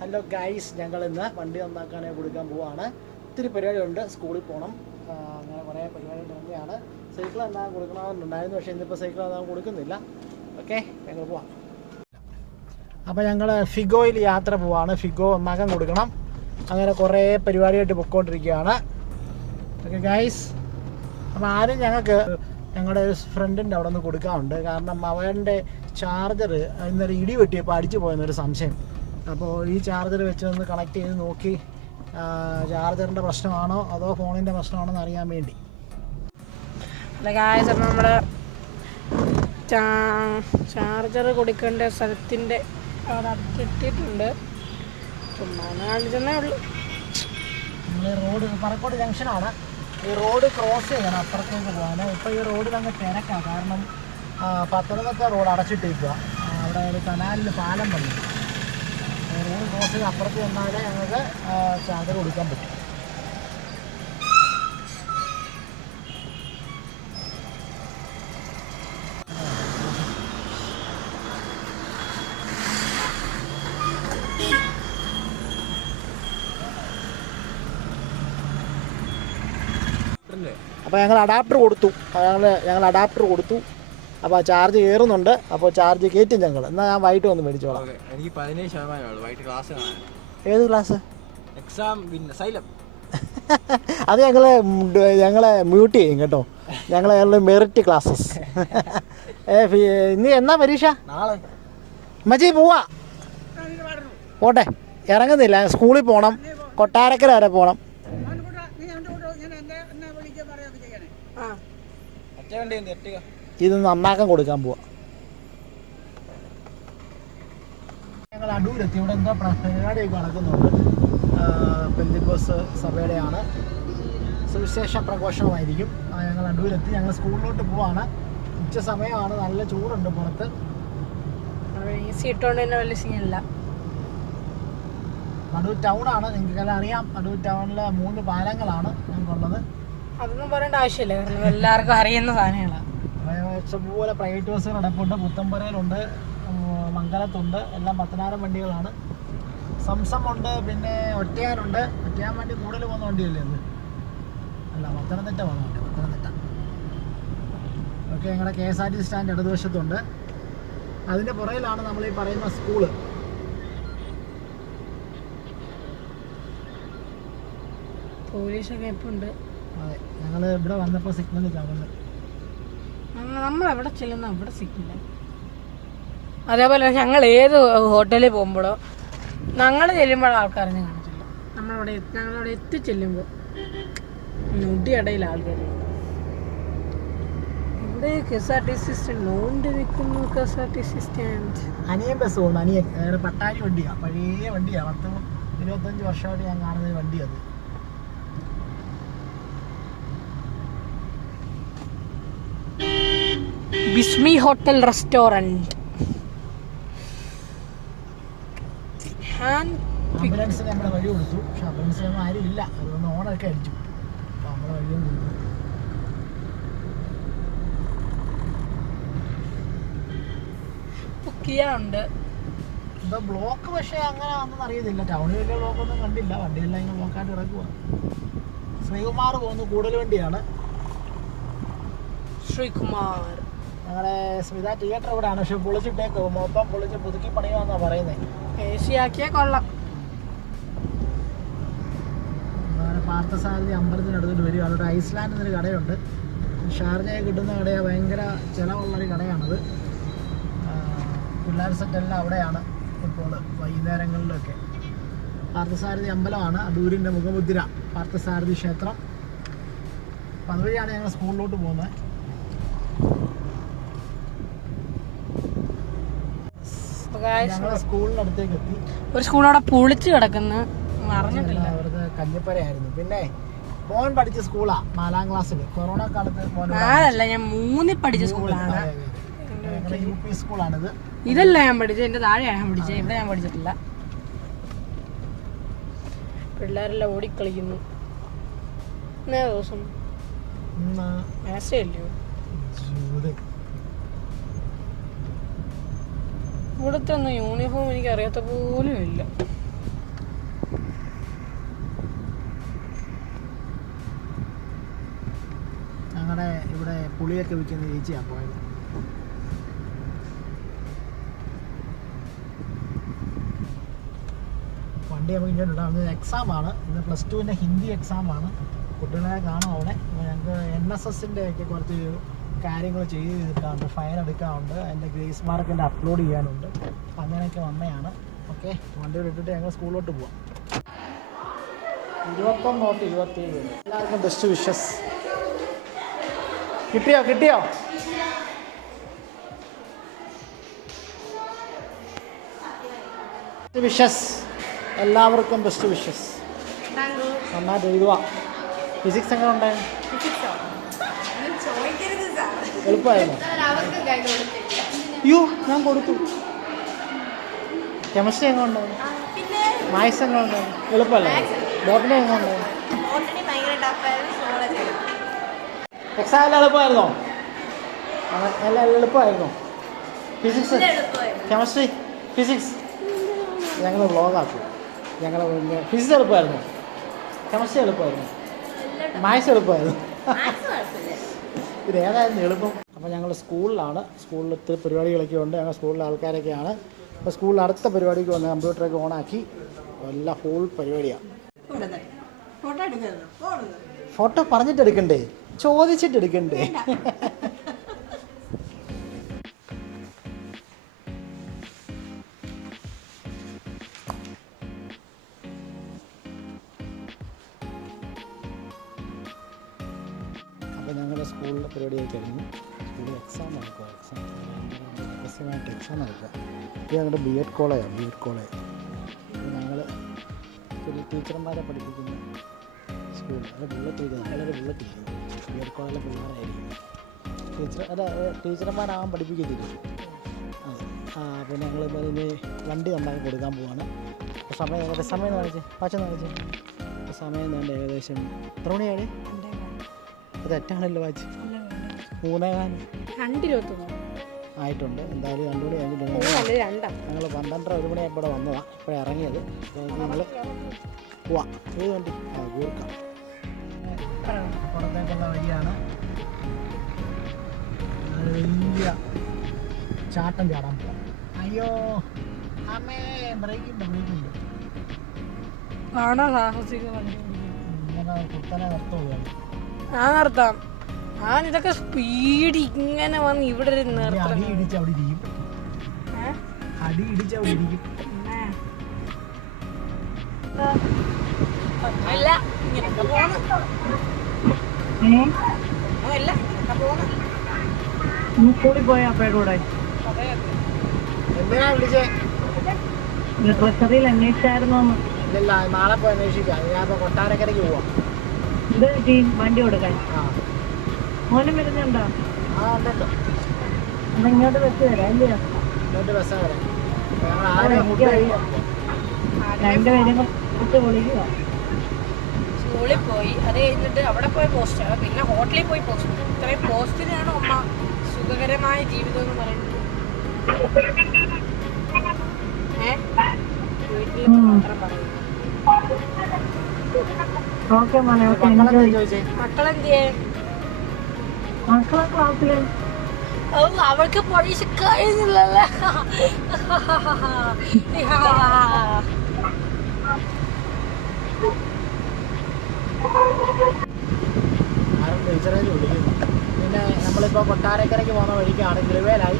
Hello guys, ഞങ്ങൾ ഇന്ന് വണ്ടി നന്നാക്കാനായി കൊടുക്കാൻ പോവാണ്. ഒത്തിരി പരിപാടിയുണ്ട്, സ്കൂളിൽ പോകണം, അങ്ങനെ കുറേ പരിപാടികൾ തന്നെയാണ്. സൈക്കിൾ നന്നാക്കാൻ കൊടുക്കണമെന്നുണ്ടായിരുന്നു, പക്ഷേ ഇന്നിപ്പോൾ സൈക്കിൾ നന്നാക്കാൻ കൊടുക്കുന്നില്ല. ഓക്കെ, ഞങ്ങൾ പോവാം. അപ്പോൾ ഞങ്ങൾ ഫിഗോയിൽ യാത്ര പോവാണ്. ഫിഗോ നന്നാക്കാൻ കൊടുക്കണം, അങ്ങനെ കുറേ പരിപാടിയായിട്ട് പൊയ്ക്കൊണ്ടിരിക്കുകയാണ്. ഓക്കെ ഗൈസ്, അപ്പോൾ ആദ്യം ഞങ്ങളുടെ ഒരു ഫ്രണ്ടിൻ്റെ അവിടെ നിന്ന് കൊടുക്കാറുണ്ട്. കാരണം അവൻ്റെ ചാർജർ ഇന്നൊരു ഇടി വെട്ടിയപ്പോൾ അടിച്ചു പോയെന്നൊരു സംശയം. അപ്പോൾ ഈ ചാർജർ വെച്ചൊന്ന് കണക്ട് ചെയ്ത് നോക്കി ചാർജറിൻ്റെ പ്രശ്നമാണോ അതോ ഫോണിൻ്റെ പ്രശ്നമാണോ എന്ന് അറിയാൻ വേണ്ടി. അല്ല ഗായ്സ്, അപ്പോൾ നമ്മൾ ചാർജർ കൊടുക്കേണ്ട സ്ഥലത്തിൻ്റെ അവിടെ അടുത്തിട്ടിട്ടുണ്ട്. ചുമ്മാ കാണിച്ചെന്നേ ഉള്ളൂ. നമ്മൾ റോഡ് പറക്കോട് ജംഗ്ഷനാണ്. ഈ റോഡ് ക്രോസ് ചെയ്യണം അപ്പുറത്തേക്ക് പോകാൻ. ഇപ്പോൾ ഈ റോഡിൽ അങ്ങ് തിരക്കാണ്, കാരണം പത്തനംതിട്ട റോഡ് അടച്ചിട്ടിരിക്കുക. അവിടെ ഒരു കനാലിൽ പാലം പണി. റോഡ് ക്രോസ് ചെയ്ത് അപ്പുറത്ത് വന്നാലേ ഞങ്ങൾക്ക് ചാർജർ കൊടുക്കാൻ പറ്റും. അപ്പോൾ ഞങ്ങൾ അഡാപ്റ്റർ കൊടുത്തു. അപ്പോൾ ചാർജ് കയറുന്നുണ്ട്. അപ്പോൾ ചാർജ് കയറ്റും ഞങ്ങൾ. എന്നാൽ ഞാൻ വൈകിട്ട് വന്ന് മേടിച്ചോളാം. എനിക്ക് 17% വൈകിട്ട് ക്ലാസ്. ഏത് ക്ലാസ്? Exam xylem. അത് ഞങ്ങളെ മ്യൂട്ട് ചെയ്യും കേട്ടോ. ഞങ്ങളുടെ മെറിറ്റ് ക്ലാസ്സസ്. ഇനി എന്നാ പരീക്ഷ? നാളെ. മച്ചി പോവാ, പോട്ടെ, ഇറങ്ങുന്നില്ല. സ്കൂളിൽ പോകണം, കൊട്ടാരക്കര വരെ പോകണം. ഇത് നന്നാക്കാൻ കൊടുക്കാൻ പോവാ. ഞങ്ങൾ അടൂരെത്തി. ഇവിടെ എന്തോ പരിപാടിയൊക്കെ നടക്കുന്നുണ്ട്. പെന്തിക്കോസ് സഭയുടെയാണ്, സുവിശേഷ പ്രഘോഷണമായിരിക്കും. ഞങ്ങൾ അടൂരെത്തി. ഞങ്ങൾ സ്കൂളിലോട്ട് പോവാണ്. ഉച്ച സമയമാണ്, നല്ല ചൂടുണ്ട് പുറത്ത്. അടൂർ ടൗണാണ്, നിങ്ങൾക്കെല്ലാം അറിയാം. അടൂർ ടൗണിലെ 3 പാലങ്ങളാണ് ഞങ്ങൾക്കുള്ളത്. അതൊന്നും പറയേണ്ട ആവശ്യമില്ല, കാരണം എല്ലാവർക്കും അറിയുന്ന സാധനങ്ങളാണ്. ഇഷ്ടംപോലെ പ്രൈവറ്റ് ബസ്സുകൾ നടപ്പുണ്ട്. പുത്തമ്പരയിലുണ്ട്, മംഗലത്തുണ്ട്, എല്ലാം പത്തനാരം വണ്ടികളാണ്. സംസം ഉണ്ട്, പിന്നെ ഒറ്റയാനുണ്ട്. ഒറ്റയാൻ വണ്ടി കൂടുതൽ പോകുന്ന വണ്ടിയല്ലേ അത്? അല്ല, പത്തനംതിട്ട പോകുന്ന വണ്ടി, പത്തനംതിട്ട. ഓക്കെ, ഞങ്ങളുടെ KSRTC സ്റ്റാൻഡ് ഇടതുവശത്തുണ്ട്. അതിൻ്റെ പുറയിലാണ് നമ്മൾ ഈ പറയുന്ന സ്കൂള്. പോലീസൊക്കെ ഇപ്പോൾ ഉണ്ട്. അതെ, ഞങ്ങൾ ഇവിടെ വന്നപ്പോൾ സിഗ്നൽ ചാവുന്നു. നമ്മളെവിടെ ചെല്ലുന്ന അവിടെ സിഗ്നൽ. അതേപോലെ ഞങ്ങൾ ഏത് ഹോട്ടലിൽ പോകുമ്പോഴോ ഞങ്ങൾ ചെല്ലുമ്പോൾ ആൾക്കാരൊന്നും കാണിച്ചില്ല. ഞങ്ങളവിടെ എത്തിച്ചെല്ലുമ്പോൾ നൊടിയിടയിൽ ആൾക്കാർ. ഇവിടെ KSRTC സ്റ്റാൻഡ് നോണ്ടി നിൽക്കുന്നു. KSRTC സ്റ്റാൻഡ് അനിയൻ ബസ് പോകുന്നു. അനിയൻ പട്ടാഴി വണ്ടിയാണ്, പഴയ വണ്ടിയാണ്. 10-25 വർഷമായിട്ട് ഞാൻ കാണുന്ന വണ്ടി അത്. ബിസ്മി ഹോട്ടൽ റെസ്റ്റോറൻറ്റ്. ആംബുലൻസിന് നമ്മൾ വഴി കൊടുത്തു, പക്ഷെ ആംബുലൻസിനൊന്നും ആരും ഇല്ല. അതുകൊണ്ട് ഓണൊക്കെ അടിച്ചു. അപ്പോൾ നമ്മൾ വഴിയും കൊടുത്തു. ഉണ്ട് എന്താ ബ്ലോക്ക്, പക്ഷേ അങ്ങനെ ഒന്നും അറിയത്തില്ല. ടൗണിൽ വലിയ ബ്ലോക്കൊന്നും കണ്ടില്ല. വണ്ടിയെല്ലാം ഇങ്ങനെ ബ്ലോക്കായിട്ട് കിടക്കുക. ശ്രീകുമാർ പോകുന്നു, കൂടുതൽ വണ്ടിയാണ്. ശ്രീകുമാർ ഞങ്ങളുടെ സ്മിത തിയേറ്റർ ഇവിടെയാണ്, പക്ഷെ പൊളിച്ചിട്ടേക്ക് മൊത്തം പൊളിച്ച് പുതുക്കി പണിയാന്നാണ് പറയുന്നത്. AC ആക്കിയാൽ കൊള്ളാം. പാർത്ഥസാരഥി അമ്പലത്തിനടുത്ത് വരിക. അവിടെ ഐസ്ലാൻഡ് എന്നൊരു കടയുണ്ട്. ഷാർജയിൽ കിട്ടുന്ന കടയാണ്, ഭയങ്കര ചിലവുള്ളൊരു കടയാണത്. പിള്ളേർ സെറ്റെല്ലാം അവിടെയാണ് ഇപ്പോൾ വൈകുന്നേരങ്ങളിലൊക്കെ. പാർത്ഥസാരഥി അമ്പലമാണ് അടൂരിൻ്റെ മുഖമുദ്ര, പാർത്ഥസാരഥി ക്ഷേത്രം. അപ്പം അതുവഴിയാണ് ഞങ്ങൾ സ്കൂളിലോട്ട് പോകുന്നത്. സ്കൂളിനടുത്തേക്ക് എത്തി. ഒരു സ്കൂൾ അവിടെ പൊളിച്ച് കിടക്കുന്നു, അറിഞ്ഞിട്ടില്ല. അവരുടെ കഞ്ഞിപ്പരയായിരുന്നു. പിന്നെ മോൻ പഠിച്ച സ്കൂളാ 4ാം ക്ലാസ്സിൽ, കൊറോണ കാലത്ത്. അതല്ല, ഞാൻ 3ൽ പഠിച്ച സ്കൂളാണ്. UP സ്കൂളാണിത്. ഇതല്ല ഞാൻ പഠിച്ചത്, എന്റെ താഴെയാണ് ഞാൻ പഠിച്ചത്. ഇവിടെ ഞാൻ പഠിച്ചിട്ടില്ല. പിള്ളേരെല്ലാം ഓടിക്കളിക്കുന്നു. ദിവസം മേശയല്ലയോ? ഇവിടുത്തെ ഒന്നും യൂണിഫോം എനിക്ക് അറിയാത്ത പോലും ഇല്ല. ചായയൊക്കെ വിൽക്കുന്ന ചേച്ചിയാണ് പോയത്. വണ്ടി നമുക്ക് ഇങ്ങോട്ട് ഇടാം. ഇന്ന് എക്സാമാണ്, ഇന്ന് +2 ഹിന്ദി എക്സാമാണ്. കുട്ടികളെ കാണാം അവിടെ. ഞങ്ങൾക്ക് NSSൻ്റെ ഒക്കെ കുറച്ച് കാര്യങ്ങൾ ചെയ്തിട്ടുണ്ട്, ഫയൽ എടുക്കാറുണ്ട്, അതിൻ്റെ ഗ്രേസ് മാർക്കിൻ്റെ അപ്ലോഡ് ചെയ്യാനുണ്ട്. അങ്ങനെയൊക്കെ വന്നതാണ്. ഓക്കെ, വണ്ടി ഇട്ടിട്ട് ഞങ്ങൾ സ്കൂളിലോട്ട് പോവാം. 21 തൊട്ട് 27 വരെ എല്ലാവർക്കും ബെസ്റ്റ് വിഷസ്. കിട്ടിയോ വിഷസ്? എല്ലാവർക്കും ബെസ്റ്റ് വിഷസ്. നന്നായിട്ട് എഴുതുക. ഫിസിക്സ് എങ്ങനെ ഉണ്ടായിരുന്നു? എളുപ്പമായിരുന്നു. അയ്യോ, ഞാൻ കൊടുത്തു. കെമിസ്ട്രി എങ്ങനെ ഉണ്ടായിരുന്നു? മാത്സ് എങ്ങനെ ഉണ്ടായിരുന്നു? എളുപ്പമല്ലേ? ബോട്ടണി എങ്ങനെ ഉണ്ടായിരുന്നു? എക്സാം എല്ലാം എളുപ്പമായിരുന്നോ? എല്ലാം എളുപ്പമായിരുന്നോ? ഫിസിക്സ്, കെമിസ്ട്രി, ഫിസിക്സ് ഞങ്ങൾ വ്ളോഗാക്കും. ഞങ്ങൾ ഫിസിക്സ് എളുപ്പമായിരുന്നു, കെമിസ്ട്രി എളുപ്പമായിരുന്നു, മാത്സ് എളുപ്പമായിരുന്നു. ഇത് ഏതായിരുന്നു എളുപ്പം? അപ്പോൾ ഞങ്ങൾ സ്കൂളിലാണ്. സ്കൂളിൽ ഒത്തിരി പരിപാടികളൊക്കെ ഉണ്ട്. ഞങ്ങൾ സ്കൂളിലെ ആൾക്കാരൊക്കെയാണ്. അപ്പോൾ സ്കൂളിൽ അടുത്ത പരിപാടിക്ക് വന്ന് കമ്പ്യൂട്ടറൊക്കെ ഓണാക്കി എല്ലാം ഫുൾ പരിപാടിയാണ്. ഫോട്ടോ പറഞ്ഞിട്ട് എടുക്കണ്ടേ? ചോദിച്ചിട്ട് എടുക്കണ്ടേ? അപ്പോൾ ഞങ്ങളുടെ സ്കൂളിലെ പരിപാടിയൊക്കെ കഴിഞ്ഞു. സ്കൂളിൽ എക്സാം നടക്കുക. രഹസ്യമായിട്ട് എക്സാം നടക്കുക. ഇത് ഞങ്ങളുടെ B.Ed കോളേജാണ്. B.Ed കോളേജ് ഞങ്ങൾ ഒരു ടീച്ചർമാരെ പഠിപ്പിക്കുന്ന സ്കൂൾ. അത് ബുള്ളറ്റിരിക്കുന്നത്, നല്ലൊരു ബുള്ളറ്റിരിക്കുന്നു. B.Ed കോളേജിലെ പിള്ളേരായിരിക്കും ടീച്ചർമാരാകാൻ പഠിപ്പിക്കത്തില്ല. അപ്പോൾ ഞങ്ങൾ ഇനി വണ്ടി നന്നാക്കി കൊടുക്കാൻ പോവാണ്. സമയം എന്ന് കാണിച്ച് പച്ച കാണിച്ച് സമയം വേണ്ട ഏകദേശം എത്ര മണിയാണ്? അത് തെറ്റാണല്ലോ വാച്ച്. 3:20 ആയിട്ടുണ്ട്. എന്തായാലും 2 മണി കഴിഞ്ഞിട്ടുണ്ട്. ഞങ്ങൾ 12:30 മണിയായപ്പോൾ ഇവിടെ വന്നതാണ്. ഇപ്പോഴാണ് ഇറങ്ങിയത്. ഞങ്ങൾ പോവാം. ഏത് വണ്ടി? ഗൂർക്കാം. പുറത്തേക്കുള്ള വഴിയാണ്. വലിയ ചാട്ടം ചാടാൻ പോവാം. അയ്യോ അമ്മേ, ബ്രേക്കുണ്ട്. ഇങ്ങനെ കുത്തനെ നിർത്തുകയാണ്. ഞാൻ നിർത്താം. ഞാൻ ഇതൊക്കെ സ്പീഡ് ഇങ്ങനെ വന്ന് ഇവിടെ അടി ഇടിച്ച് അവിടെ ഇരിക്കും. സ്കൂളിൽ പോയ അപ്പയുടെ എന്തിനാ വിളിച്ചേ? ട്രഷറിയിൽ അന്വേഷിച്ചായിരുന്നോന്ന്? ഇല്ല, നാളെ പോയി അന്വേഷിക്കാം. ഞാൻ ഇപ്പോൾ കൊട്ടാരക്കരയ്ക്ക് പോവാം. ഇത് ടീം വണ്ടി കൊടുക്കാൻ. മോനും വരുന്നുണ്ടോ? ഉണ്ട്. എന്നാ ഇങ്ങോട്ട് ബസ് തരാം അല്ലയോ? ഇങ്ങോട്ട് ബസ്സാ വരാം. രണ്ടുപേരും കൂടെ വിളിക്കുക. സ്കൂളിൽ പോയി, അത് കഴിഞ്ഞിട്ട് അവിടെ പോയി പോസ്റ്റ്, പിന്നെ ഹോട്ടലിൽ പോയി പോസ്റ്റ്. ഇത്രയും പോസ്റ്റിനാണ് അമ്മ സുഖകരമായ ജീവിതം എന്ന് പറയുന്നത്. വീട്ടിൽ മാത്രം പറയുന്നു. ഓക്കെ മോനെ, മക്കളെന്തിയേ? മക്കളെ ക്ലാസ്സില് അവർക്ക് പരീക്ഷ കഴിഞ്ഞില്ലല്ലേ? ടീച്ചറെ വിളിക്കുന്നു. പിന്നെ നമ്മളിപ്പോൾ കൊട്ടാരക്കരയ്ക്ക് പോകുന്ന വഴിക്കാണ്. ഗിളിവേലായി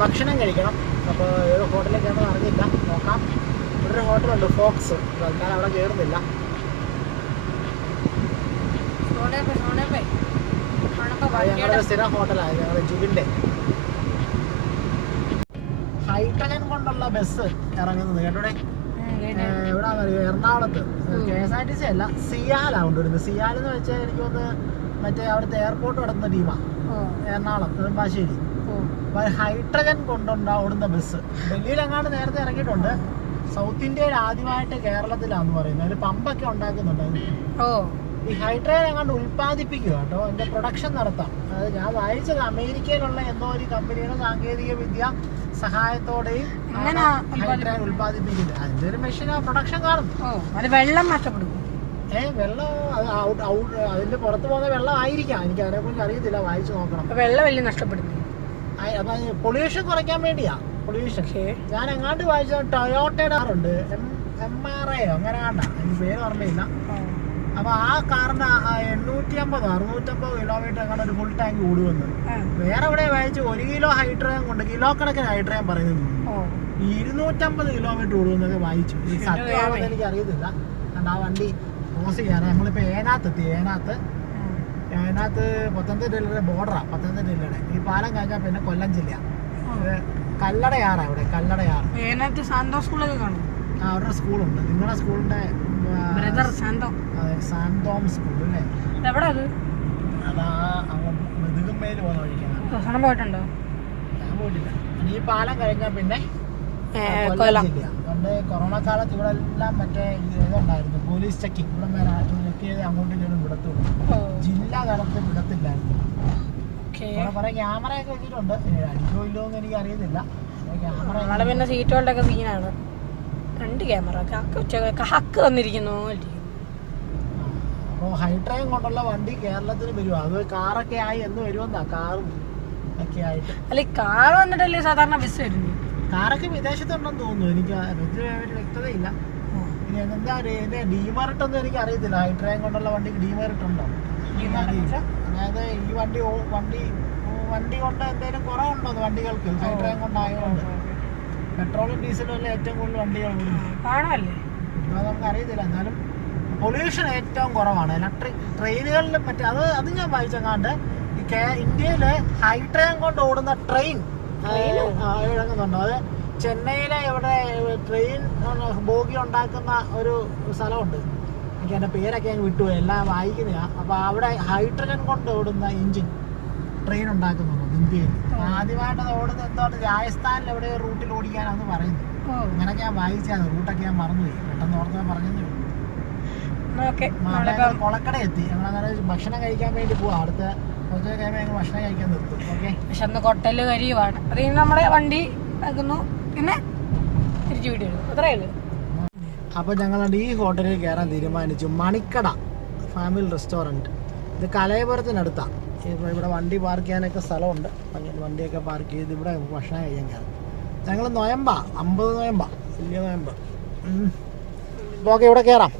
ഭക്ഷണം കഴിക്കണം. അപ്പോൾ ഏത് ഹോട്ടലിൽ കയറുന്നത് അറിഞ്ഞില്ല, നോക്കാം. ഇവിടെ ഒരു ഹോട്ടലുണ്ട്, ഫോക്സ്. ഞാൻ അവിടെ കയറുന്നില്ല. ഞങ്ങളുടെ സ്ഥിരം ഹോട്ടലാണ്, ഞങ്ങളുടെ ജിവിൻ്റെ. ഹൈഡ്രജൻ കൊണ്ടുള്ള ബസ് ഇറങ്ങുന്നത് കേട്ടോടെ. എവിടെയാണെന്നറിയോ? എറണാകുളത്ത്. KSRTC അല്ല, സിയാലാണ് കൊണ്ടുവരുന്നത്. സിയാൽ എന്ന് വെച്ചാൽ എനിക്ക് തോന്നുന്നു മറ്റേ അവിടുത്തെ എയർപോർട്ട് നടത്തുന്ന ടീമാണ്. എറണാകുളം നെടുമ്പാശ്ശേരി. അപ്പോൾ ഹൈഡ്രജൻ കൊണ്ടുണ്ടാവുന്ന ബസ് ഡൽഹിയിലെങ്ങാണ്ട് നേരത്തെ ഇറങ്ങിയിട്ടുണ്ട്. സൗത്ത് ഇന്ത്യയിൽ ആദ്യമായിട്ട് കേരളത്തിലാണെന്ന് പറയുന്നത്. ഒരു പമ്പൊക്കെ ഉണ്ടാക്കുന്നുണ്ട്. ഈ ഹൈഡ്രജൻ എങ്ങാണ്ട് ഉൽപ്പാദിപ്പിക്കുക കേട്ടോ, അതിൻ്റെ പ്രൊഡക്ഷൻ നടത്താം. അത് ഞാൻ വായിച്ചത് അമേരിക്കയിലുള്ള എന്തോ ഒരു കമ്പനിയുടെ സാങ്കേതിക വിദ്യ സഹായത്തോടെയും ഹൈഡ്രജൻ ഉൽപ്പാദിപ്പിക്കുന്നത്. അതിൻ്റെ ഒരു മെഷീൻ പ്രൊഡക്ഷൻ കാണും. വെള്ളം നഷ്ടപ്പെടും. വെള്ളം അതിന്റെ പുറത്ത് പോകുന്ന വെള്ളം ആയിരിക്കാം, എനിക്ക് അതിനെക്കുറിച്ച് അറിയത്തില്ല, വായിച്ചു നോക്കണം. വെള്ളം വലിയ നഷ്ടപ്പെടുന്നു. അപ്പൊ പൊള്യൂഷൻ കുറയ്ക്കാൻ വേണ്ടിയാ. പൊള്യൂഷൻ ഞാൻ എങ്ങാണ്ട് വായിച്ചത് ടൊയോട്ടയുടെ കാറുണ്ട്, MRI അങ്ങനെ കണ്ട, എനിക്ക് പേര് ഓർമ്മയില്ല. അപ്പൊ ആ കാറിന് 850-650 കിലോമീറ്റർ എങ്ങനെ ഒരു ഫുൾ ടാങ്ക് ഓടുവന്ന്. വേറെ എവിടെ വായിച്ചു 1 കിലോ ഹൈഡ്രജൻ കൊണ്ട് കിലോ കണക്കിന് ഹൈഡ്രജൻ പറയുന്നു 250 കിലോമീറ്റർ ഓടുമെന്നൊക്കെ വായിച്ചു. ഈ സത്യമാണെന്ന് എനിക്ക് അറിയത്തില്ല. ആ വണ്ടി ക്രോസ് ചെയ്യാറ് നമ്മളിപ്പോ ഏനാത്തെത്തി. ഏനാത്ത് പത്തനംതിട്ട ജില്ലയുടെ ബോർഡറാ. പത്തനംതിട്ട ജില്ലയുടെ ഈ പാലം കഴിഞ്ഞാൽ പിന്നെ കൊല്ലം ജില്ല. കല്ലടയാറാ ഇവിടെ, കല്ലടയാറ്. അവരുടെ സ്കൂളുണ്ട്. നിങ്ങളുടെ സ്കൂളിന്റെ സാന്തോം സ്കൂൾ അല്ലേ? അതാ മെതുകുമേല് പോകുന്ന വഴിക്കാണ്. പോയിട്ടുണ്ടോ? ഞാൻ പോയിട്ടില്ല. ഈ പാലം കഴിഞ്ഞാൽ പിന്നെ കൊല്ലം ജില്ല. അതുകൊണ്ട് കൊറോണ കാലത്ത് ഇവിടെ എല്ലാം മറ്റേ ഇതുണ്ടായിരുന്നു, പോലീസ് ചെക്കിങ്. ഇവിടെ മേലെ ചെക്ക് ചെയ്ത് അങ്ങോട്ടും ഇങ്ങോട്ടും വിടത്തുള്ളൂ. ജില്ലാ തലത്ത് വിടത്തില്ലായിരുന്നു. കുറെ ക്യാമറയൊക്കെ വെച്ചിട്ടുണ്ട്. അടിക്കോ ഇല്ലോ എന്ന് എനിക്ക് അറിയത്തില്ല. ക്യാമറ പിന്നെ സീറ്റുകളുടെ സീനാണ്. 2 ക്യാമറ ഹക്ക് വന്നിരിക്കുന്നു. അപ്പോൾ ഹൈഡ്രജൻ കൊണ്ടുള്ള വണ്ടി കേരളത്തിൽ വരുമോ? അത് കാറൊക്കെ ആയി എന്ന് വരുമെന്നാ, കാറും ഒക്കെ ആയിട്ട്. അല്ല, കാർ വന്നിട്ടല്ലേ സാധാരണ ബസ് വരുന്നത്? കാറൊക്കെ വിദേശത്തുണ്ടെന്ന് തോന്നുന്നു, എനിക്ക് വ്യക്തതയില്ല. ഇനി എന്താ ഇതിന്റെ ഡീമെറിറ്റ് ഒന്നും എനിക്ക് അറിയത്തില്ല. ഹൈഡ്രജൻ കൊണ്ടുള്ള വണ്ടിക്ക് ഡീമെറിറ്റ് ഉണ്ടോ അറിയില്ല. അതായത് ഈ വണ്ടി കൊണ്ട് എന്തെങ്കിലും കുറവുണ്ടോ വണ്ടികൾക്ക് ഹൈഡ്രജൻ കൊണ്ടായതുകൊണ്ട്? പെട്രോളും ഡീസലും അല്ലേ ഏറ്റവും കൂടുതൽ വണ്ടികൾ കാണാമല്ലേ? ഇപ്പോൾ നമുക്ക് അറിയത്തില്ല. എന്നാലും പൊല്യൂഷൻ ഏറ്റവും കുറവാണ് ഇലക്ട്രിക് ട്രെയിനുകളിലും മറ്റേ അത് ഞാൻ വായിച്ചെങ്ങാണ്ട് ഇന്ത്യയില് ഹൈഡ്രജൻ കൊണ്ട് ഓടുന്ന ട്രെയിൻ ഇറങ്ങുന്നുണ്ടോ? അത് ചെന്നൈയിലെ ഇവിടെ ട്രെയിൻ ബോഗി ഉണ്ടാക്കുന്ന ഒരു സ്ഥലമുണ്ട്, എനിക്ക് എൻ്റെ പേരൊക്കെ അങ്ങ് വിട്ടുപോയി, എല്ലാം വായിക്കുന്നതാ. അപ്പോൾ അവിടെ ഹൈഡ്രജൻ കൊണ്ട് ഓടുന്ന എഞ്ചിൻ ട്രെയിൻ ഉണ്ടാക്കുന്നുണ്ട് ഇന്ത്യയിൽ. ആദ്യമായിട്ട് അത് ഓടുന്നത് എന്തോട്ട് രാജസ്ഥാനിൽ എവിടെ റൂട്ടിൽ ഓടിക്കാനാണെന്ന് പറയുന്നത്. അങ്ങനെയൊക്കെ ഞാൻ വായിച്ചാണ്, റൂട്ടൊക്കെ ഞാൻ മറന്നുപോയി, പെട്ടെന്ന് ഓർത്ത് പറഞ്ഞതേ ഉള്ളൂ. കൊളക്കട എത്തി. ഞങ്ങളങ്ങനെ ഭക്ഷണം കഴിക്കാൻ വേണ്ടി പോവാം. അടുത്ത കുറച്ച് കഴിയുമ്പോൾ ഞങ്ങൾ ഭക്ഷണം കഴിക്കാൻ നിർത്തും. ഓക്കെ, പക്ഷെ അന്ന് കൊട്ടല് കരിയുവാണ്. അത് നമ്മുടെ വണ്ടി ആക്കുന്നു, പിന്നെ തിരിച്ചു വീട്ടിൽ അത്രയേ ഉള്ളൂ. അപ്പോൾ ഞങ്ങൾ ഈ ഹോട്ടലിൽ കയറാൻ തീരുമാനിച്ചു. മണിക്കട ഫാമിലി റെസ്റ്റോറൻറ്റ്. ഇത് കലയപുരത്തിനടുത്താണ്. ഇവിടെ വണ്ടി പാർക്ക് ചെയ്യാനൊക്കെ സ്ഥലമുണ്ട്. വണ്ടിയൊക്കെ പാർക്ക് ചെയ്ത് ഇവിടെ ഭക്ഷണം കഴിക്കാൻ കയറും. ഞങ്ങൾ 50 നോയമ്പാ, വലിയ നോയമ്പ്. ഓക്കെ, ഇവിടെ കയറാം.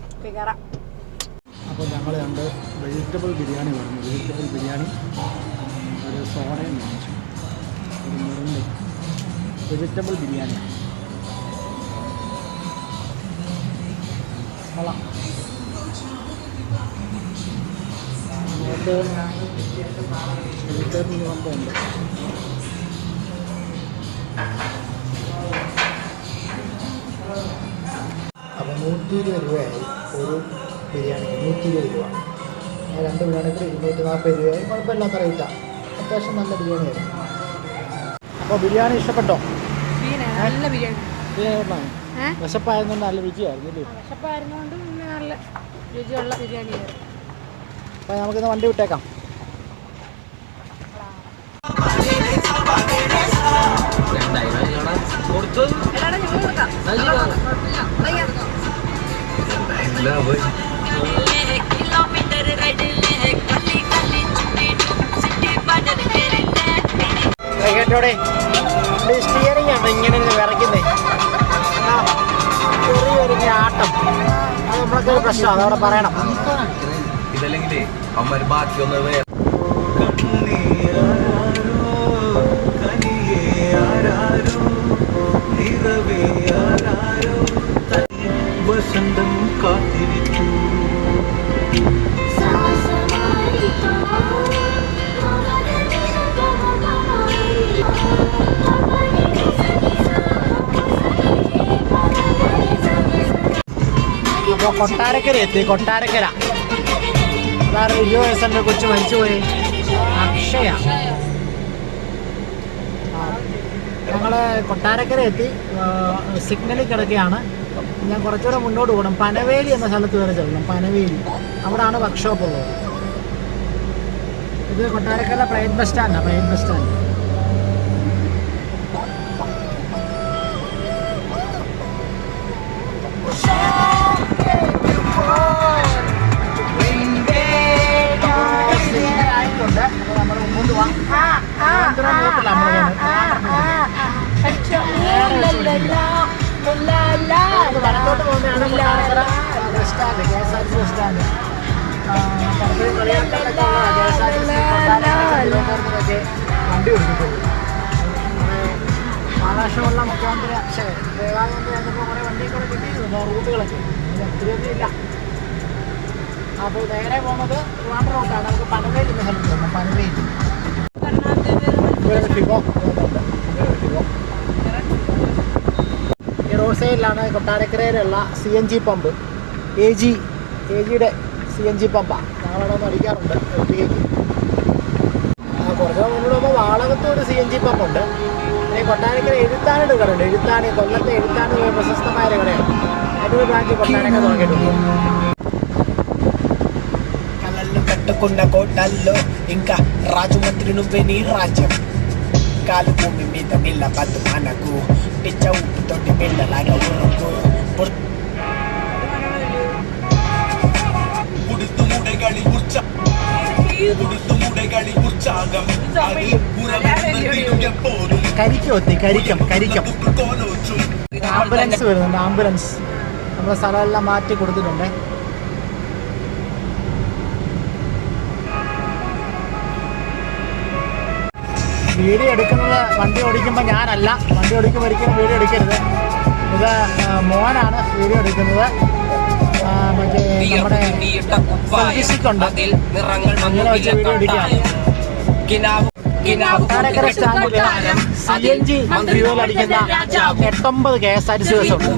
അപ്പോൾ ഞങ്ങൾ രണ്ട് വെജിറ്റബിൾ ബിരിയാണി പറഞ്ഞു. വെജിറ്റബിൾ ബിരിയാണി, ഒരു സോഡയും വാങ്ങിച്ചു, ഒരു മുറിൻ്റെ വെജിറ്റബിൾ ബിരിയാണി. കൊള്ളാം. വെജിറ്റബിൾ സംഭവമുണ്ട്. അപ്പോൾ 120 രൂപയായി ഒരു ബിരിയാണി. 120 രൂപ. 2 ബിരിയാണിക്ക് 240 രൂപയായി. കുഴപ്പമില്ലാത്ത റേറ്റാണ്. അത്യാവശ്യം നല്ല ബിരിയാണിയായിരുന്നു. അപ്പോൾ ബിരിയാണി ഇഷ്ടപ്പെട്ടോ? നല്ല ബിരിയാണി. വിശപ്പായതുകൊണ്ട് നല്ല രുചിയായിരുന്നു. വിശപ്പായിരുന്നോണ്ട് നല്ല രുചിയുള്ള ബിരിയാണിയായിരുന്നു. അപ്പോൾ നമുക്കിന്ന് വണ്ടി വിട്ടേക്കാം. സ്റ്റിയറിംഗ് ആണ് ഇങ്ങനെ വിറയ്ക്കുന്നേ, ചെറിയൊരു ആട്ടം. അത് നമ്മളൊക്കെ ഒരു പ്രശ്നമാണ്, അതവിടെ പറയണം. ഇതല്ലെങ്കിലേ അമ്മ ബാക്കിയൊന്ന് വസന്തം കാത്തിരിച്ചു. അപ്പോൾ കൊട്ടാരക്കര എത്തി. കൊട്ടാരക്കര അതാണ് 20 വയസ്സിൻ്റെ കൊച്ചു മരിച്ചുപോയി, അക്ഷയ. ഞങ്ങൾ കൊട്ടാരക്കര എത്തി. സിഗ്നലിൽ കിടക്കുകയാണ്. ഞാൻ കുറച്ചുകൂടെ മുന്നോട്ട് പോകണം. പനവേലി എന്ന സ്ഥലത്ത് വരെ ചെല്ലണം. പനവേലി, അവിടെയാണ് വർക്ക്ഷോപ്പ് ഉള്ളത്. ഇത് കൊട്ടാരക്കര പ്രൈവറ്റ് ബസ് സ്റ്റാൻഡാണ്. Private bus stand. വലത്തോട്ട് പോകുന്നതാണ് Kottarakkara bus stand, KSRTC bus stand. പലപ്പോഴും കളിയാക്കാനൊക്കെ KSRTC കൊട്ടാരക്കരൊക്കെ വണ്ടി കൊടുത്തിട്ടുണ്ട്. ആകാശമുള്ള മുഖ്യമന്ത്രി ദേവാലയത്തിൽ ചെന്നപ്പോൾ കുറേ വണ്ടിയൊക്കെ കിട്ടിയിരുന്നു, റൂട്ടുകളൊക്കെ ഒത്തിരിയൊന്നും ഇല്ല. അപ്പോൾ നേരെ പോകുന്നത് ട്രിവാൻഡ്രം റൂട്ടാണ്. നമുക്ക് പനവേലി എന്ന സ്ഥലത്ത് പോകുന്നത്. പനവേലി ഫിഗോ ഫിഗോ ഈ റോഡ് സൈഡിലാണ് കൊട്ടാരക്കരയിലുള്ള CNG പമ്പ്. AGയുടെ CNG പമ്പാണ്. ഞങ്ങളവിടെ ഒന്ന് അടിക്കാറുണ്ട്. കുറച്ച് മുന്നോട്ട് പോകുമ്പോൾ വാളകത്ത് ഒരു CNG പമ്പുണ്ട്. പിന്നെ കൊട്ടാരക്കര എഴുത്താനിട്ട് കടയുണ്ട്. എഴുത്താണി, കൊല്ലത്തെ എഴുത്താണി പ്രശസ്തമായ ഒരു കടയാണ്. അതിൻ്റെ ബ്രാഞ്ച് കൊട്ടാരക്കര തുടങ്ങിയിട്ടുണ്ട്. కలళ్ళు కట్టుకున్న కోటల్లో ఇంకా రాజమంత్రి నువ్వే నీ రాజ్యం కాలు భూమి మీద నిలబద్దు మనకు పిచ్చ ఉప్పుతోటి బిడ్డలాగా ఉరుకు ഉടുത്തുമുടകളി ഉത്സാഹം കരിക്കം ആംബുലൻസ് വരുന്നുണ്ട്. ആംബുലൻസ് നമ്മുടെ സ്ഥലമെല്ലാം മാറ്റി കൊടുത്തിട്ടുണ്ട്. വീഡിയോ എടുക്കുന്നത് വണ്ടി ഓടിക്കുമ്പോൾ ഞാനല്ല. വണ്ടി ഓടിക്കുമ്പോൾ ഒരിക്കലും വീഡിയോ എടുക്കരുത്. ഇത് മോനാണ് വീഡിയോ എടുക്കുന്നത്. മറ്റേ നമ്മുടെ ഉണ്ട്, അങ്ങനെ വെച്ച് വീഡിയോ എടുക്കുകയാണ്. കൊട്ടാരക്കര സ്റ്റാൻഡിൽ CNG ഫ്യൂവൽ അടിക്കുന്ന 8-9 KSRTC ബസ്സുണ്ട്.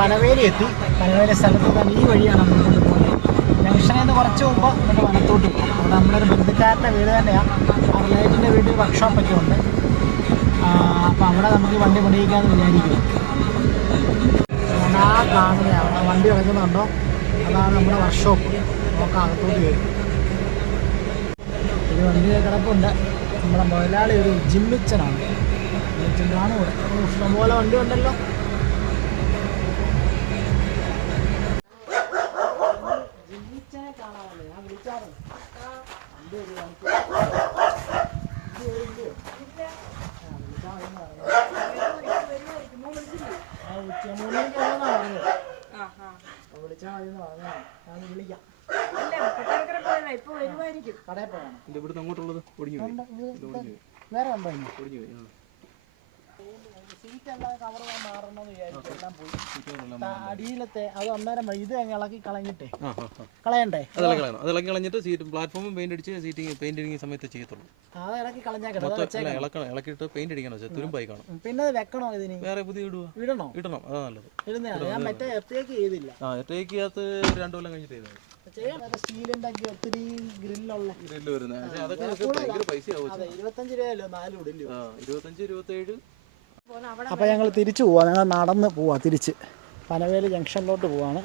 പനവേലി എത്തി. പനവേലി സ്ഥലത്ത് തന്നെ ഈ വഴിയാണ് മുന്നോട്ട് പോകുന്നത്. ജംഗ്ഷനിൽ നിന്ന് കുറച്ച് മുമ്പ് എന്നിട്ട് വനത്തോട്ട് പോകും. അവിടെ നമ്മളൊരു ബന്ധുക്കാരൻ്റെ വീട് തന്നെയാണ്. ആ റിലേറ്റീവിൻ്റെ വീട്ടിൽ വർക്ക്ഷോപ്പൊക്കെ ഉണ്ട്. അപ്പോൾ അവിടെ നമുക്ക് വണ്ടി പണിയിക്കാമെന്ന് വിചാരിക്കും. ആ കാണുന്നതാണ് വണ്ടി ഇറങ്ങുന്നുണ്ടോ, അതാണ് നമ്മുടെ വർക്ക്ഷോപ്പ്. നമുക്ക് അകത്തോട്ട് കയറി ഒരു വണ്ടി കിടപ്പുണ്ട്. നമ്മുടെ മുതലാളി ഒരു ജിമ്മിച്ചനാണ്. ജിമ്മിച്ചനാണ് ഇവിടെ. ഇഷ്ടംപോലെ വണ്ടി ഉണ്ടല്ലോ. ജിമ്മിച്ചനെ കാണാമല്ലോ, ഞാൻ വിളിച്ചാറുണ്ട്. വണ്ടി ഒരു ഇവിടുന്ന് അങ്ങോട്ടുള്ളത് വേറെ ഉണ്ടോ? സീറ്റെല്ലാം കവർ മാറണമെന്ന് വിചാരിച്ചു. എല്ലാം പോയി. അടിയിലത്തെ അത് അന്നേരം ഇത് ഇളക്കി കളഞ്ഞിട്ടേ കളയണ്ടേ? അത് ഇളക്കി കളഞ്ഞിട്ട് സീറ്റ് പ്ലാറ്റ്ഫോമും പെയിന്റ് അടിച്ച് സീറ്റിംഗ് പെയിന്റ് അടിക്കുന്ന സമയത്ത് ചെയ്യത്തുള്ളൂ. അത് ഇളക്കി കളഞ്ഞാൽ ഇളക്കിയിട്ട് പെയിന്റ് അടിക്കണം. തുരുമ്പായി കാണും. പിന്നെ അത് വെക്കണോ? ഇതിന് വേറെ പുതിയ ഇടണോ? ഇടണം, അതാ നല്ലത്. ഞാൻ മറ്റേ എർത്തേക്ക് ചെയ്തില്ല. എർത്തേക്കകത്ത് 2 കൊല്ലം കഴിഞ്ഞിട്ട് ചെയ്താൽ സ്റ്റീലിന്റെ ഒത്തിരി ഗ്രില്ലുള്ള ഗ്രില്ല് വരുന്നത്. അതൊക്കെ ഭയങ്കര പൈസയാവും. 25 രൂപയല്ലോ 4 ഇടില്ലോ. 25-27. അപ്പോൾ ഞങ്ങൾ തിരിച്ചു പോവാം. ഞങ്ങൾ നടന്ന് പോവാം. തിരിച്ച് പനവേലി ജംഗ്ഷനിലോട്ട് പോവാണ്.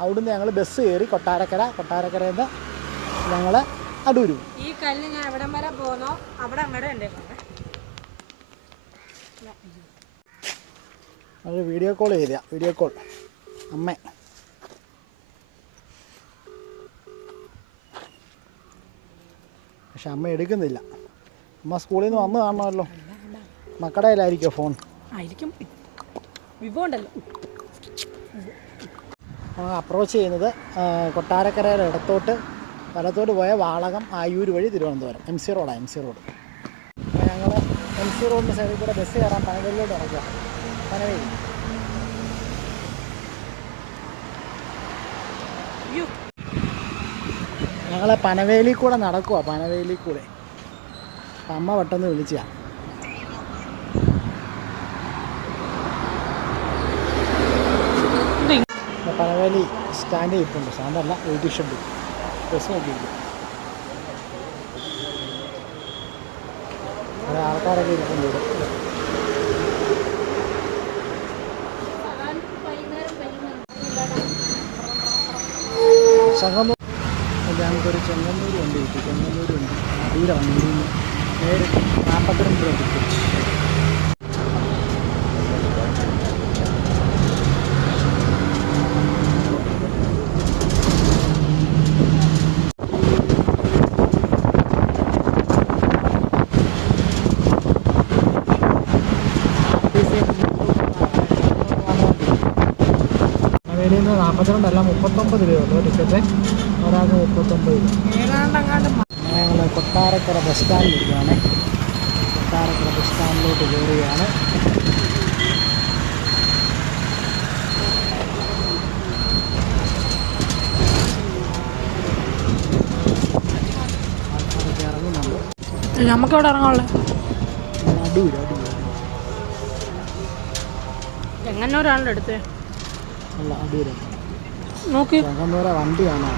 അവിടുന്ന് ഞങ്ങൾ ബസ് കയറി കൊട്ടാരക്കരയിൽ നിന്ന് ഞങ്ങൾ അടൂര്. ഈ കല്ല് ഞാൻ എവിടം വരെ പോന്നോ അവിടെ വരെ ഉണ്ട്. അത് വീഡിയോ കോൾ ചെയ്ത വീഡിയോ കോൾ അമ്മ. പക്ഷെ അമ്മ എടുക്കുന്നില്ല. അമ്മ സ്കൂളിൽ നിന്ന് വന്ന് കാണണമല്ലോ. മക്കളുടെ കയ്യിലായിരിക്കോ ഫോൺ? ആയിരിക്കും. വിവോ ഉണ്ടല്ലോ. അപ്രോച്ച് ചെയ്യുന്നത് കൊട്ടാരക്കരയുടെ വലത്തോട്ട് പോയ വാളകം ആയൂർ വഴി തിരുവനന്തപുരം. MC റോഡാണ്. MC road. അപ്പോൾ ഞങ്ങൾ MC റോഡിൻ്റെ സൈഡിൽ കൂടെ ബസ് കയറാൻ പനവേലിലോട്ട് ഇറക്കുക. പനവേലി ഞങ്ങൾ പനവേലി കൂടെ നടക്കുക. പനവേലി കൂടെ അമ്മ പെട്ടെന്ന് വിളിച്ചാണ്. പനവേലി സ്റ്റാൻഡ് ഇരിപ്പുണ്ട്. സ്റ്റാൻഡല്ല, വെയിറ്റിംഗ് ഷെഡ്. ബസ് നോക്കിയിരിക്കും. കുറേ ആൾക്കാരൊക്കെ ഇരിപ്പുണ്ട് ഇവിടെ. ഞങ്ങൾക്കൊരു ചെങ്ങന്നൂർ വണ്ടി കിട്ടി. ചെങ്ങന്നൂർ വണ്ടി അടിയിലാണ്. നേരെ 42 രൂപ ടിക്കറ്റ്. ഒരാൾക്ക് 42 അല്ല 39 രൂപയുള്ളൂ ടിക്കറ്റ്. ഒരാൾക്ക് 39 രൂപ. ഞങ്ങൾ കൊട്ടാരക്കര ബസ് സ്റ്റാൻഡിലിരിക്കുകയാണ്. കൊട്ടാരക്കര ബസ് സ്റ്റാൻഡിലോട്ട് കയറുകയാണ്. ആൾക്കാരൊക്കെ ഇറങ്ങുന്നുണ്ട്. നമുക്ക് എവിടെ ഇറങ്ങാനുള്ളത്? അടൂര് എങ്ങനൊരാളുടെ അടുത്ത് അല്ല അടൂര് നോക്കി ചെങ്ങന്നൂരെ വണ്ടിയാണ്.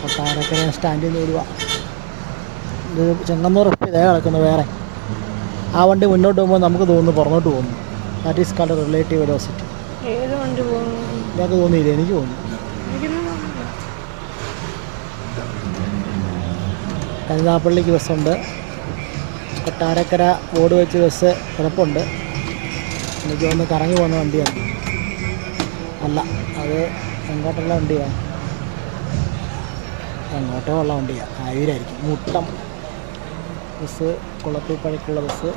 കൊട്ടാരക്കര സ്റ്റാൻഡിൽ നിന്ന് വരുക. ഇത് ചെങ്ങന്നൂർ ഇപ്പോൾ ഇതേ കിടക്കുന്നു. വേറെ ആ വണ്ടി മുന്നോട്ട് പോകുമ്പോൾ നമുക്ക് തോന്നുന്നു പുറന്നോട്ട് പോകുന്നു. That is called relative velocity. ഏത് വണ്ടി പോകുന്നു? ഇതൊക്കെ തോന്നിയില്ല, എനിക്ക് തോന്നുന്നു. കരുനാഗപ്പള്ളിക്ക് ബസ്സുണ്ട്. കൊട്ടാരക്കര ബോർഡ് വെച്ച് ബസ് കിടപ്പുണ്ട്. എനിക്ക് തോന്നുന്നു കറങ്ങി പോകുന്ന വണ്ടിയാണ്. അല്ല, അത് എങ്ങോട്ടുള്ള വണ്ടിയാണ്? എങ്ങോട്ടോ ഉള്ള വണ്ടിയാണ്. ആയൂരായിരിക്കും. മുട്ടം ബസ്, കുളത്തൂപ്പഴക്കുള്ള ബസ്.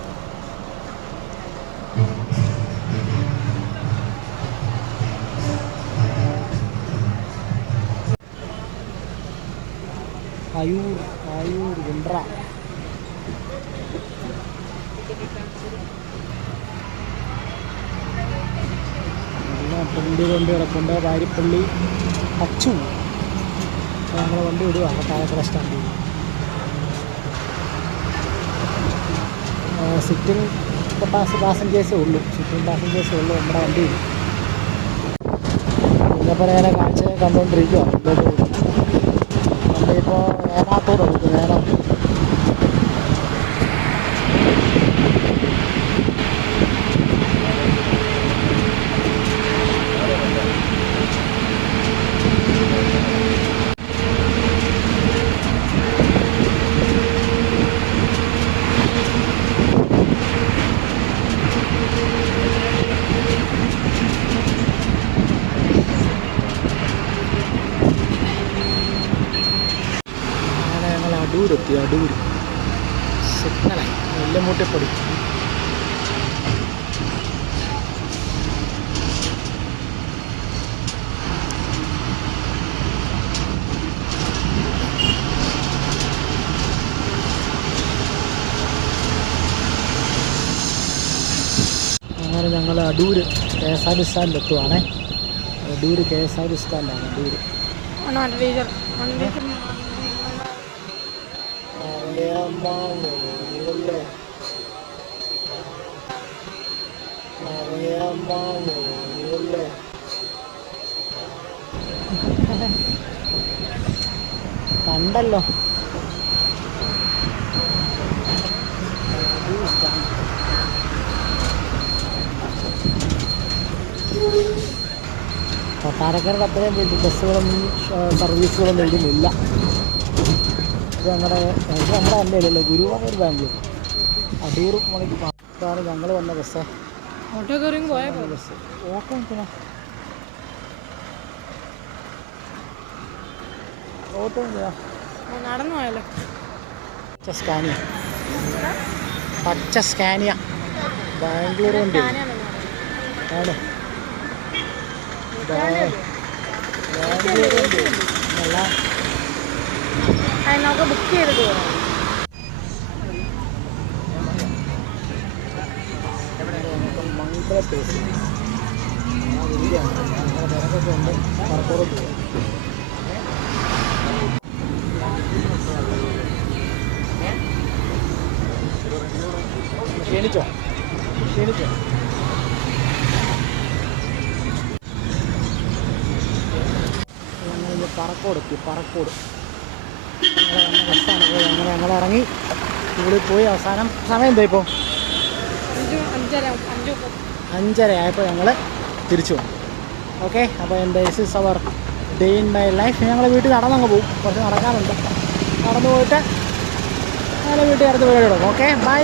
ആയൂർ കുണ്ട്ര. പള്ളി കൊണ്ട് കിടപ്പുണ്ട്. വാരിപ്പള്ളി അച്ചു. ഞങ്ങൾ വണ്ടി വിടുക കൊട്ടാരക്കര സ്റ്റാൻഡിൽ. സിറ്റിംഗ് പാസഞ്ചേഴ്സേ ഉള്ളൂ. സിറ്റിംഗ് പാസഞ്ചേഴ്സേ ഉള്ളൂ നമ്മുടെ വണ്ടിയിൽ. ഇതിപ്പോൾ നേരെ കാഴ്ച കണ്ടുകൊണ്ടിരിക്കുക. വണ്ടി ഇപ്പോൾ ഏനാത്തോട് കൊടുക്കും. ഏനാത്തോട് അടൂരെത്തി. അടൂർ സിഗ്നലായി. നെല്ലിമൂട്ടിപ്പൊടി. അങ്ങനെ ഞങ്ങൾ അടൂർ KSRTC സ്റ്റാൻഡിലെത്തുവാണേ. അടൂർ KSRTC സ്റ്റാൻഡാണ്. അടൂർ കണ്ടല്ലോ. കൊട്ടാരക്കരയുടെ അത്രയും വലിയ ബസ്സുകളൊന്നും സർവീസുകളൊന്നും ഇതിലില്ല. ഇത് നമ്മുടെ അല്ലല്ലോ, ഗുരുവായൂർ ബാംഗ്ലൂർ. അടൂർ മണിക്ക് മാത്രമാണ് ഞങ്ങൾ വന്ന ബസ്. ഓട്ടോ കയറി പോയ ബസ് ഓട്ടോ നിൽക്കണോ? ഓട്ടോ എന്തിനാ? നടന്നു പോയാലോ? പച്ച സ്കാനിയ ബാംഗ്ലൂർ വണ്ടി ആണ്. ബാംഗ്ലൂർ വണ്ടി അല്ല. നമുക്ക് ബുക്ക് ചെയ്തിട്ട് പോകാം. മംഗളത്തേക്ക് തിരക്കൊക്കെ ഉണ്ട്. പറപ്പുറത്ത് പോകും. ക്ഷീണിച്ചോ? ഞങ്ങളിത് പറക്കോട് ബസ്സാണ്. ഞങ്ങൾ ഇറങ്ങി സ്കൂളിൽ പോയി. അവസാനം സമയം എന്താ ഇപ്പോൾ? 5:30 ആയപ്പോൾ ഞങ്ങൾ തിരിച്ചു വന്നു. ഓക്കെ, അപ്പോൾ this is our day in my life. ഞങ്ങൾ വീട്ടിൽ നടന്നങ്ങ് പോകും. കുറച്ച് നടക്കാനുണ്ട്. നടന്നു പോയിട്ട് ഞങ്ങൾ വീട്ടിൽ അടുത്ത് പരിപാടി തുടങ്ങും. Okay bye.